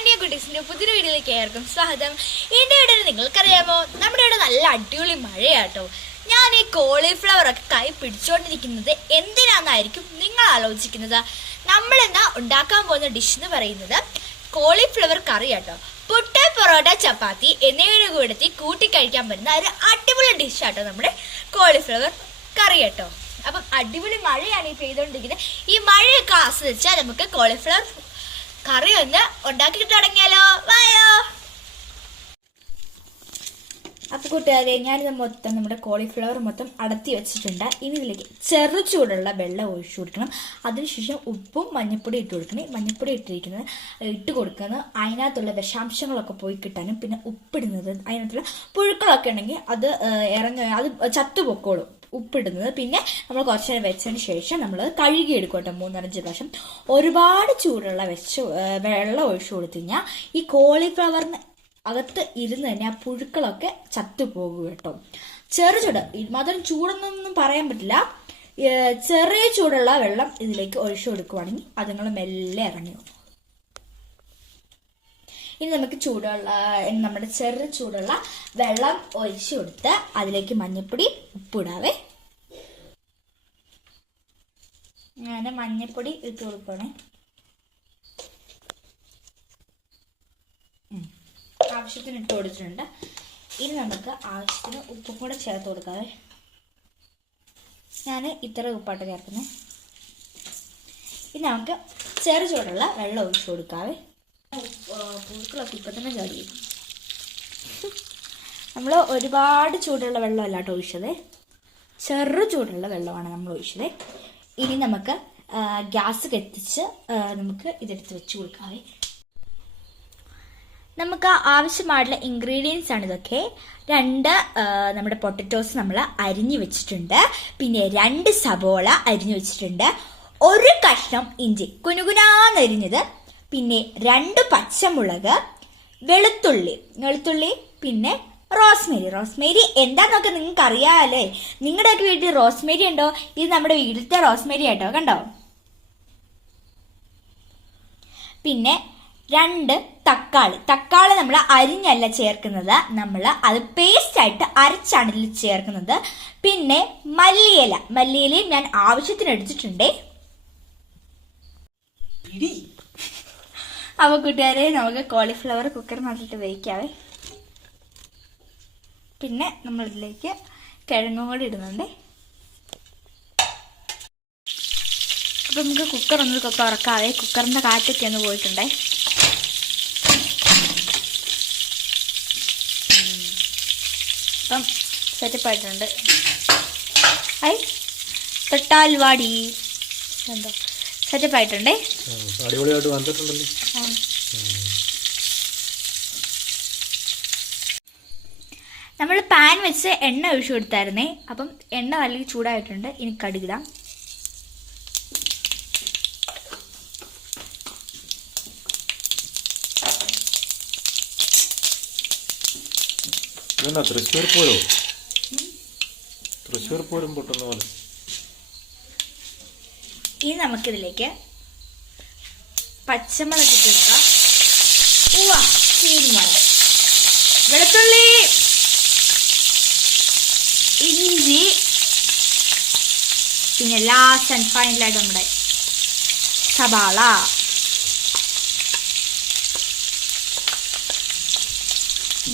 ആൻഡിയ കുട്ടീസിന്റെ പുതിയൊരു വീഡിയോയിലേക്ക് ഏവർക്കും സ്വാഗതം. ഇതിന്റെ ഇടയിൽ നിങ്ങൾക്കറിയാമോ, നമ്മുടെ ഇവിടെ നല്ല അടിപൊളി മഴയാട്ടോ. ഞാൻ ഈ കോളിഫ്ലവർ ഒക്കെ കൈ പിടിച്ചോണ്ടിരിക്കുന്നത് എന്തിനാന്നായിരിക്കും നിങ്ങൾ ആലോചിക്കുന്നത്. നമ്മൾ ഇന്ന് ഉണ്ടാക്കാൻ പോകുന്ന ഡിഷ് എന്ന് പറയുന്നത് കോളിഫ്ലവർ കറിയാട്ടോ. പുട്ട്, പൊറോട്ട, ചപ്പാത്തി എന്നിവയുടെ കൂടത്തി കൂട്ടി കഴിക്കാൻ പറ്റുന്ന ഒരു അടിപൊളി ഡിഷാട്ടോ നമ്മുടെ കോളിഫ്ലവർ കറിയാട്ടോ. അപ്പം അടിപൊളി മഴയാണ് ഈ പെയ്തുകൊണ്ടിരിക്കുന്നത്. ഈ മഴയൊക്കെ ആസ്വദിച്ചാൽ നമുക്ക് കോളിഫ്ലവർ കറി ഒന്ന് ഉണ്ടാക്കി തുടങ്ങിയാലോ. വായോ. അപ്പോൾ കൂട്ടുകാരെ, ഞാനിത് മൊത്തം നമ്മുടെ കോളിഫ്ലവർ മൊത്തം അടത്തി വെച്ചിട്ടുണ്ട്. ഇനി ഇതിലേക്ക് ചെറു ചൂടുള്ള വെള്ളം ഒഴിച്ചു കൊടുക്കണം. അതിനുശേഷം ഉപ്പും മഞ്ഞൾപ്പൊടി ഇട്ട് കൊടുക്കണം. മഞ്ഞൾപ്പൊടി ഇട്ട് കൊടുക്കുന്നത് അതിനകത്തുള്ള വിഷാംശങ്ങളൊക്കെ പോയി കിട്ടാനും, പിന്നെ ഉപ്പിടുന്നത് അതിനകത്തുള്ള പുഴുക്കളൊക്കെ ഉണ്ടെങ്കിൽ അത് അത് ചത്തുപൊക്കോളും ഉപ്പിടുന്നത്. പിന്നെ നമ്മൾ കുറച്ച് നേരം വെച്ചതിന് ശേഷം നമ്മൾ കഴുകിയെടുക്കും കേട്ടോ, 3-5 പ്രാവശ്യം. ഒരുപാട് ചൂടുള്ള വെള്ളം ഒഴിച്ചു കൊടുത്തു കഴിഞ്ഞാൽ ഈ കോളിഫ്ലവറിന് അകത്ത് ഇരുന്ന് തന്നെ ആ പുഴുക്കളൊക്കെ ചത്തുപോകും കേട്ടോ. ചെറു മാത്രം ചൂടൊന്നും പറയാൻ പറ്റില്ല. ചെറിയ ചൂടുള്ള വെള്ളം ഇതിലേക്ക് ഒഴിച്ചു കൊടുക്കുവാണെങ്കിൽ അതുങ്ങൾ മെല്ലെ ഇറങ്ങി വന്നു. ഇനി നമുക്ക് നമ്മുടെ ചെറു ചൂടുള്ള വെള്ളം ഒഴിച്ചു കൊടുത്ത് അതിലേക്ക് മഞ്ഞൾപ്പൊടി, ഉപ്പിടാവേ. ഞാൻ മഞ്ഞൾപ്പൊടി ഇട്ട് കൊടുക്കണേ. ആവശ്യത്തിന് ഇട്ട് കൊടുത്തിട്ടുണ്ട്. ഇനി നമുക്ക് ആവശ്യത്തിന് ഉപ്പും കൂടെ ചേർത്ത് കൊടുക്കാവേ. ഞാൻ ഇത്ര ഉപ്പാട്ട് ചേർക്കുന്നത്. ഇനി നമുക്ക് ചെറു ചൂടുള്ള വെള്ളം ഒഴിച്ചു കൊടുക്കാവേ. പുഴുക്കളൊക്കെ ഇപ്പം തന്നെ ചാടി. നമ്മൾ ഒരുപാട് ചൂടുള്ള വെള്ളമല്ല കേട്ടോ ഒഴിച്ചത്, ചെറു ചൂടുള്ള വെള്ളമാണ് നമ്മൾ ഒഴിച്ചത്. ഇനി നമുക്ക് ഗ്യാസ് കത്തിച്ച് നമുക്ക് ഇതെടുത്ത് വെച്ച് കൊടുക്കാവേ. നമുക്ക് ആവശ്യമായിട്ടുള്ള ഇൻഗ്രീഡിയൻസ് ആണ് ഇതൊക്കെ. 2 നമ്മുടെ പൊട്ടറ്റോസ് നമ്മൾ അരിഞ്ഞു വെച്ചിട്ടുണ്ട്. പിന്നെ 2 സബോള അരിഞ്ഞു വെച്ചിട്ടുണ്ട്. 1 കഷ്ണം ഇഞ്ചി കുനുകുനാന്നരിഞ്ഞത്. പിന്നെ 2 പച്ചമുളക്, വെളുത്തുള്ളി, പിന്നെ റോസ്മേരി എന്താന്നൊക്കെ നിങ്ങൾക്ക് അറിയാമല്ലേ. നിങ്ങളുടെയൊക്കെ വീട്ടിൽ റോസ്മേരി ഉണ്ടോ? ഇത് നമ്മുടെ വീട്ടിലത്തെ റോസ്മേരി ആട്ടോ, കണ്ടോ. പിന്നെ 2 തക്കാളി നമ്മൾ അരിഞ്ഞല്ല ചേർക്കുന്നത്, നമ്മൾ അത് പേസ്റ്റ് ആയിട്ട് അരച്ചാണ് ഇതിൽ ചേർക്കുന്നത്. പിന്നെ മല്ലിയിലയും ഞാൻ ആവശ്യത്തിന് എടുത്തിട്ടുണ്ട്. അപ്പൊ കൂട്ടുകാരെ, നമുക്ക് കോളിഫ്ലവർ കുക്കറിനകത്തിട്ട് വേവിക്കാവേ. പിന്നെ നമ്മളിതിലേക്ക് കിഴങ്ങും കൂടി ഇടുന്നുണ്ട്. അപ്പൊ നമുക്ക് കുക്കർ തുറക്കാവേ. കുക്കറിന്റെ കാറ്റൊക്കെ ഒന്ന് പോയിട്ടുണ്ടേ. അപ്പം സെറ്റപ്പായിട്ടുണ്ട്. തൊട്ടാൽ വാടി എന്തോ സെറ്റപ്പായിട്ടുണ്ടേ. അടിപൊളിയായിട്ട് വന്നിട്ടുണ്ടല്ലോ. നമ്മൾ പാൻ വെച്ച് എണ്ണ ഒഴിച്ചു കൊടുത്തായിരുന്നേ. അപ്പം എണ്ണ നല്ല ചൂടായിട്ടുണ്ട്. ഇനി കടുകിടാം. തൃശ്ശൂർ പൂരം പൊട്ടുന്ന പോലെ. ഇനി നമുക്കിതിലേക്ക് പച്ചമുളക് ഇട്ട് കൊടുക്കാം. ചീനിമുളക്, വെളുത്തുള്ളി, ഇഞ്ചി, പിന്നെ ലാസ്റ്റ് ആൻഡ് ഫൈനലായിട്ട് നമ്മുടെ സവാള.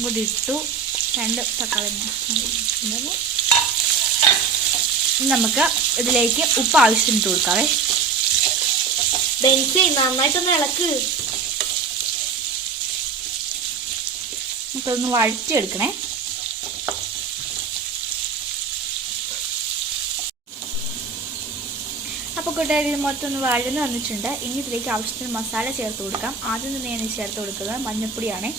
കൂടി ഇട്ടു. 2 തക്കാളി. നമുക്ക് ഇതിലേക്ക് ഉപ്പ് ആവശ്യത്തിന് ഇട്ട് കൊടുക്കാവേ. ബെൻസി നന്നായിട്ടൊന്ന് ഇളക്ക്. നമുക്കൊന്ന് വഴറ്റിയെടുക്കണേ. അപ്പോൾ കൂട്ടുകാർ, ഇത് മൊത്തം ഒന്ന് വഴന്ന് വന്നിട്ടുണ്ട്. ഇനി ഇതിലേക്ക് ആവശ്യത്തിന് മസാല ചേർത്ത് കൊടുക്കാം. ആദ്യം തന്നെ ഞാൻ ചേർത്ത് കൊടുക്കുന്നത് മഞ്ഞൾപ്പൊടിയാണ്.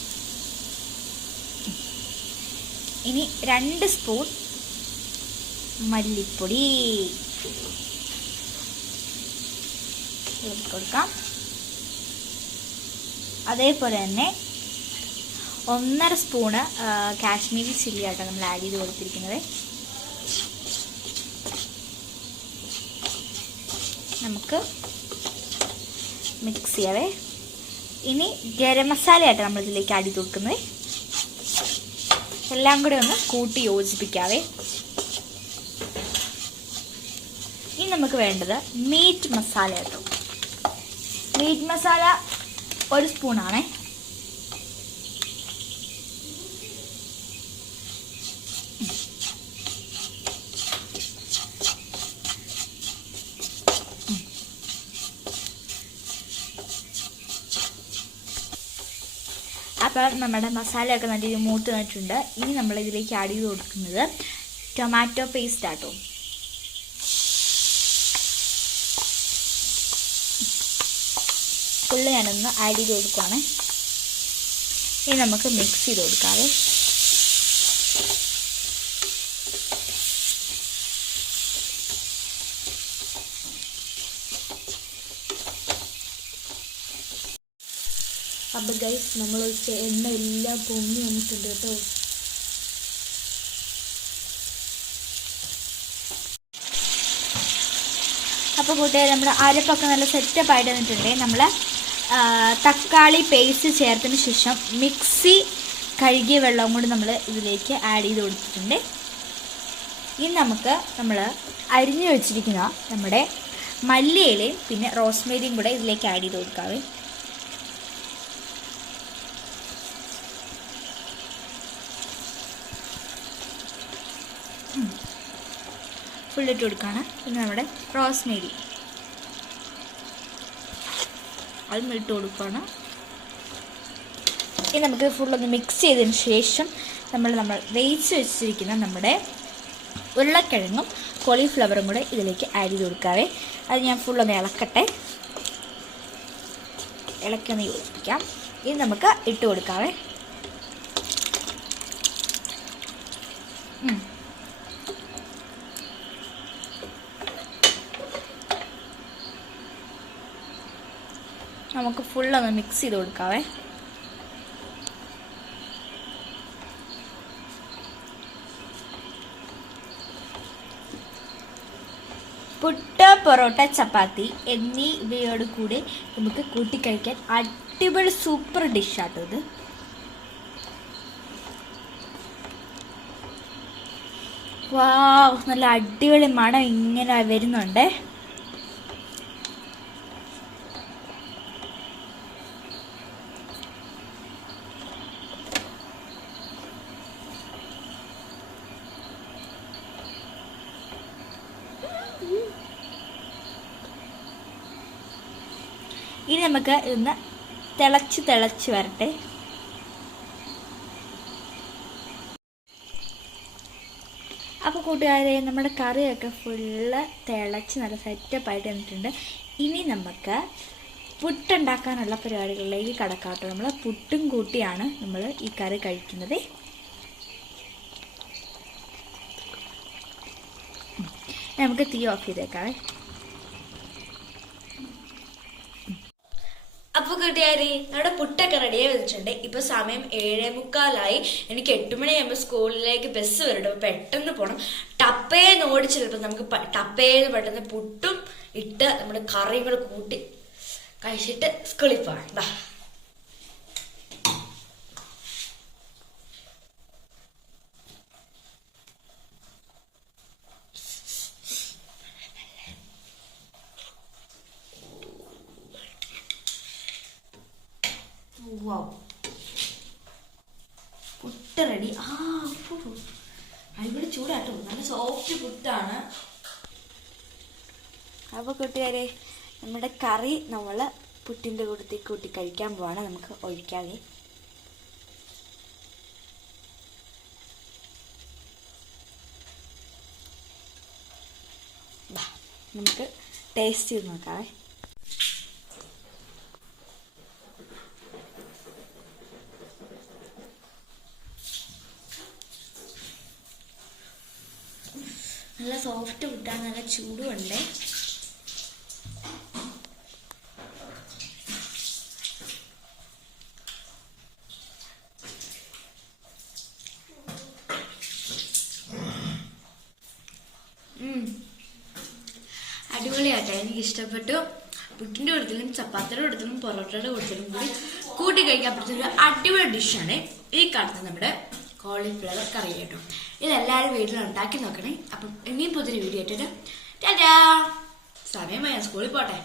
ഇനി 2 സ്പൂൺ മല്ലിപ്പൊടി കൊടുക്കാം. അതേപോലെ തന്നെ 1.5 സ്പൂണ് കാശ്മീരി ചില്ലി ആട്ടോ നമ്മൾ ആഡ് ചെയ്ത് കൊടുത്തിരിക്കുന്നത്. നമുക്ക് മിക്സ് ചെയ്യാവേ. ഇനി ഗരം മസാലയായിട്ട് നമ്മൾ ഇതിലേക്ക് ആഡ് ചെയ്ത് കൊടുക്കുന്നത്. എല്ലാം കൂടെ ഒന്ന് കൂട്ടി യോജിപ്പിക്കാവേ. ഇനി നമുക്ക് വേണ്ടത് മീറ്റ് മസാല കേട്ടോ. മീറ്റ് മസാല 1 സ്പൂണാണേ. അപ്പോൾ നമ്മുടെ മസാലയൊക്കെ നല്ല രീതിയിൽ മൂത്ത് വന്നിട്ടുണ്ട്. ഇനി നമ്മൾ ഇതിലേക്ക് ആഡ് ചെയ്ത് കൊടുക്കുന്നത് ടൊമാറ്റോ പേസ്റ്റ് ആട്ടോ. ഫുള്ള് ഞാനൊന്ന് ആഡ് ചെയ്ത് കൊടുക്കുവാണ്. ഇനി നമുക്ക് മിക്സ് ചെയ്ത് കൊടുക്കാവേ. അപ്പോൾ ഗൈസ് നമ്മൾ ഒഴിച്ച എണ്ണ എല്ലാം പൊങ്ങി വന്നിട്ടുണ്ട് കേട്ടോ. അപ്പോൾ കൂട്ടുകാർ നമ്മുടെ അരപ്പൊക്കെ നല്ല സെറ്റപ്പ് ആയിട്ട് വന്നിട്ടുണ്ട്. നമ്മൾ തക്കാളി പേസ്റ്റ് ചേർത്തതിന് ശേഷം മിക്സി കഴുകിയ വെള്ളവും കൂടി നമ്മൾ ഇതിലേക്ക് ആഡ് ചെയ്ത് കൊടുത്തിട്ടുണ്ട്. ഇനി നമുക്ക് നമ്മൾ അരിഞ്ഞു വെച്ചിരിക്കുന്ന നമ്മുടെ മല്ലിയിലയും പിന്നെ റോസ്മേരിയും കൂടെ ഇതിലേക്ക് ആഡ് ചെയ്ത് കൊടുക്കാവേ. ഫുള്ളിട്ട് കൊടുക്കുകയാണ്. പിന്നെ നമ്മുടെ റോസ്മേരി അതും ഇട്ട് കൊടുക്കുകയാണ്. ഇനി നമുക്ക് ഫുള്ളൊന്ന് മിക്സ് ചെയ്തതിന് ശേഷം നമ്മൾ വേവിച്ച് വെച്ചിരിക്കുന്ന നമ്മുടെ ഉരുളക്കിഴങ്ങും കോളിഫ്ലവറും കൂടെ ഇതിലേക്ക് ആഡ് ചെയ്ത് കൊടുക്കാവേ. അത് ഞാൻ ഫുള്ളൊന്ന് ഇളക്കട്ടെ. ഇളക്കൊന്ന് യോജിപ്പിക്കാം. ഇനി നമുക്ക് ഇട്ട് കൊടുക്കാവേ. നമുക്ക് ഫുള്ളൊന്ന് മിക്സ് ചെയ്ത് കൊടുക്കാവേ. പുട്ട്, പൊറോട്ട, ചപ്പാത്തി എന്നിവയോട് കൂടി നമുക്ക് കൂട്ടിക്കഴിക്കാൻ അടിപൊളി സൂപ്പർ ഡിഷാട്ടോ ഇത്. വാവ്, നല്ല അടിപൊളി മണം ഇങ്ങനെ വരുന്നുണ്ട്. ഇനി നമുക്ക് ഇന്ന് തിളച്ച് വരട്ടെ. അപ്പോൾ കൂട്ടുകാരെ, നമ്മുടെ കറിയൊക്കെ ഫുള്ള് തിളച്ച് നല്ല സെറ്റപ്പായിട്ട് വന്നിട്ടുണ്ട്. ഇനി നമുക്ക് പുട്ടുണ്ടാക്കാനുള്ള പരിപാടികളിലേക്ക് കടക്കാട്ടോ. നമ്മൾ പുട്ടും കൂട്ടിയാണ് നമ്മൾ ഈ കറി കഴിക്കുന്നത്. നമുക്ക് തീ ഓഫ് ചെയ്തേക്കാവേ. അപ്പോൾ കൂട്ടുകാരെ, നമ്മുടെ പുട്ടൊക്കെ റെഡിയായി വെച്ചിട്ടുണ്ട്. ഇപ്പോൾ സമയം 7:45. എനിക്ക് 8 മണിയാകുമ്പോൾ സ്കൂളിലേക്ക് ബസ് വരും. അപ്പോൾ പെട്ടെന്ന് പോകണം. ടപ്പേന്ന് ഓടിച്ചെടുപ്പോൾ നമുക്ക് ടപ്പേന്ന് പെട്ടെന്ന് പുട്ടും ഇട്ട് നമ്മുടെ കറിയും കൂടെ കൂട്ടി കഴിച്ചിട്ട് സ്കൂളിൽ പോകാം. ബാ. പുട്ട് റെഡി. അടിപൊളി ചൂടാട്ടോ, നല്ല സോഫ്റ്റ് പുട്ടാണ്. അപ്പോൾ കൂട്ടുകാരെ, നമ്മുടെ കറി നമ്മൾ പുട്ടിൻ്റെ കൂട്ടത്തിൽ കൂട്ടി കഴിക്കാൻ പോവാണ്. നമുക്ക് ഒഴിക്കാതെ. നമുക്ക് ടേസ്റ്റ് ചെയ്ത് നോക്കാവേ. നല്ല സോഫ്റ്റ് പുട്ടാണ്, നല്ല ചൂടുമുണ്ട്. അടിപൊളിയാട്ടോ, എനിക്ക് ഇഷ്ടപ്പെട്ടു. പുട്ടിൻ്റെ കൂട്ടത്തിലും ചപ്പാത്തിയുടെ കൂട്ടത്തിലും പൊറോട്ടയുടെ കൂട്ടത്തിലും കൂടി കൂട്ടി കഴിക്കാൻ പറ്റുന്ന ഒരു അടിപൊളി ഡിഷാണ് ഈ കാണുന്നത് നമ്മുടെ കോളിഫ്ലവർ കറി കേട്ടോ. ഇതെല്ലാവരും വീട്ടിൽ ഉണ്ടാക്കി നോക്കണേ. അപ്പം ഇനിയും പുതിയൊരു വീഡിയോ ആയിട്ട് ടാറ്റാ. സമയമായി, സ്കൂളിൽ പോട്ടെ.